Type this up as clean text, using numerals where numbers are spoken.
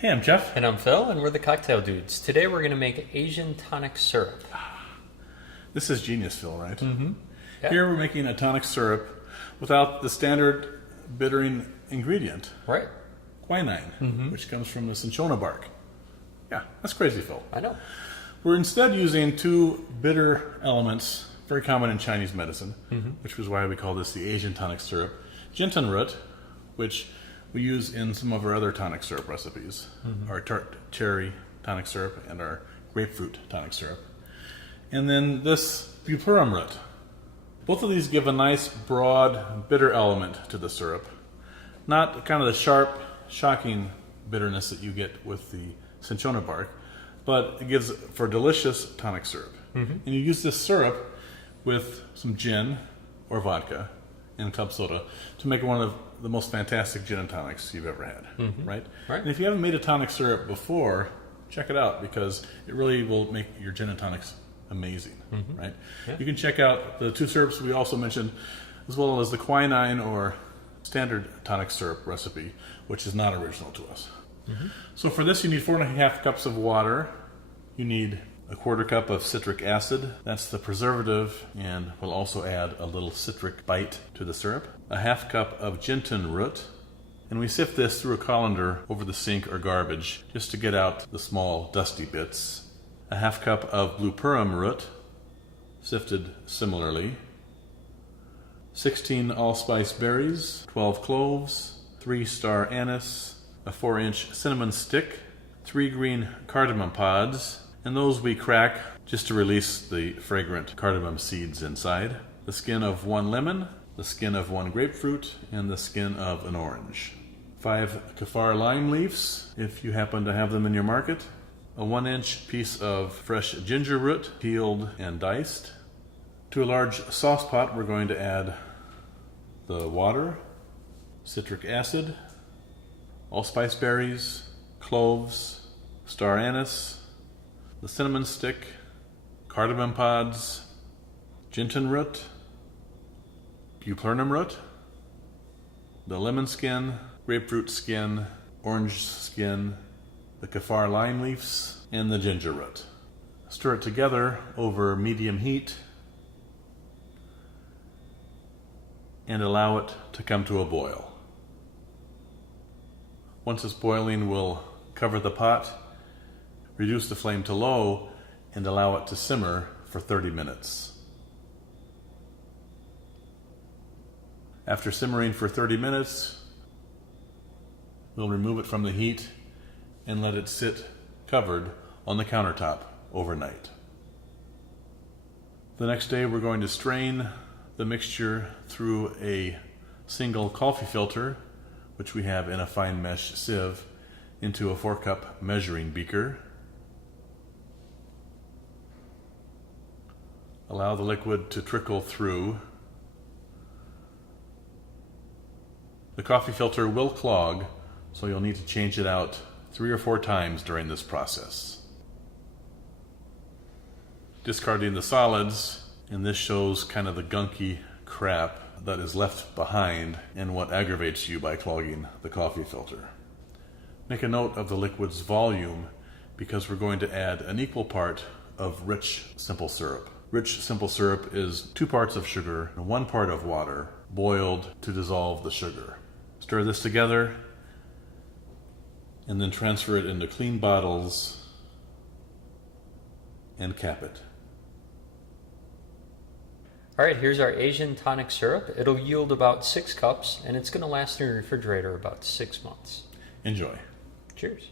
Hey, I'm Jeff. And I'm Phil, and we're the Cocktail Dudes. Today we're going to make Asian Tonic Syrup. This is genius, Phil, right? Mm-hmm. Yep. Here we're making a tonic syrup without the standard bittering ingredient, Right. quinine, which comes from the cinchona bark. Yeah, that's crazy, Phil. I know. We're instead using two bitter elements, very common in Chinese medicine, which was why we call this the Asian tonic syrup. Gentian root, which we use in some of our other tonic syrup recipes, our Tart Cherry Tonic Syrup and our Grapefruit Tonic Syrup. And then this Bupleurum root. Both of these give a nice, broad, bitter element to the syrup. Not kind of the sharp, shocking bitterness that you get with the cinchona bark, but it gives for delicious tonic syrup. And you use this syrup with some gin or vodka and club soda to make one of the most fantastic gin and tonics you've ever had, right? Right. And if you haven't made a tonic syrup before, check it out because it really will make your gin and tonics amazing, right? Yeah. You can check out the two syrups we also mentioned, as well as the quinine or standard tonic syrup recipe, which is not original to us. So for this, you need 4.5 cups of water. You need a 1/4 cup of citric acid. That's the preservative, and we'll also add a little citric bite to the syrup. A 1/2 cup of Gentian root. And we sift this through a colander over the sink or garbage just to get out the small dusty bits. A 1/2 cup of Bupleurum root, sifted similarly. 16 allspice berries, 12 cloves, 3 star anise, a 4-inch cinnamon stick, 3 green cardamom pods, and those we crack just to release the fragrant cardamom seeds inside. The skin of 1 lemon, the skin of 1 grapefruit, and the skin of an orange. 5 kaffir lime leaves, if you happen to have them in your market. A 1-inch piece of fresh ginger root, peeled and diced. To a large sauce pot, we're going to add the water, citric acid, allspice berries, cloves, star anise, the cinnamon stick, cardamom pods, gentian root, Bupleurum root, the lemon skin, grapefruit skin, orange skin, the kaffir lime leaves, and the ginger root. Stir it together over medium heat and allow it to come to a boil. Once it's boiling, we'll cover the pot, reduce the flame to low, and allow it to simmer for 30 minutes. After simmering for 30 minutes, we'll remove it from the heat and let it sit covered on the countertop overnight. The next day, we're going to strain the mixture through a single coffee filter, which we have in a fine mesh sieve, into a 4-cup measuring beaker. Allow the liquid to trickle through. The coffee filter will clog, so you'll need to change it out 3 or 4 times during this process. Discarding the solids, and this shows kind of the gunky crap that is left behind and what aggravates you by clogging the coffee filter. Make a note of the liquid's volume because we're going to add an equal part of rich simple syrup. Rich simple syrup is 2 parts of sugar and 1 part of water, boiled to dissolve the sugar. Stir this together and then transfer it into clean bottles and cap it. Alright, here's our Asian Tonic Syrup. It'll yield about 6 cups, and it's going to last in your refrigerator about 6 months. Enjoy. Cheers.